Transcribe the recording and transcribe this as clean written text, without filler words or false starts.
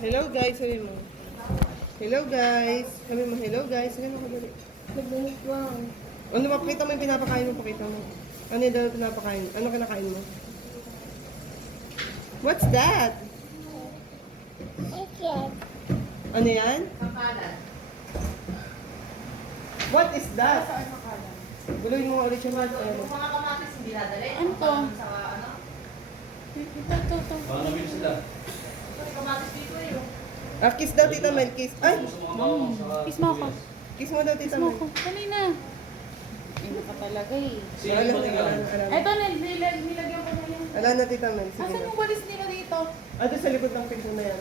Hello guys, sabi mo. Hello guys. Sabi mo, hello guys. Sabi mo, kadali. Nagbuhok lang. Ano ba, pakita mo yung pinapakain mo, pakita mo. Ano yung daw pinapakain? Ano kinakain mo? What's that? Chicken. Ano yan? What is that? Guluhin mo ulit yung mga Mga kamatis hindi nadali. Ano to? Sa ano? Ito. Baka nabili sila. Kasi kamatis dito eh. kiss daw, Tita Mel, kiss. Ay! Kiss mo ako. Kiss mo daw, Kiss Tita mo Mel. ako. Kanina. Hindi ka talaga eh. Sino yung tingnan? Ito, nilagyan ko na yan. Ala na, Tita Mel. Sige Asan na. yung walis nila dito? Ah, doon sa likod ng pinto na yan.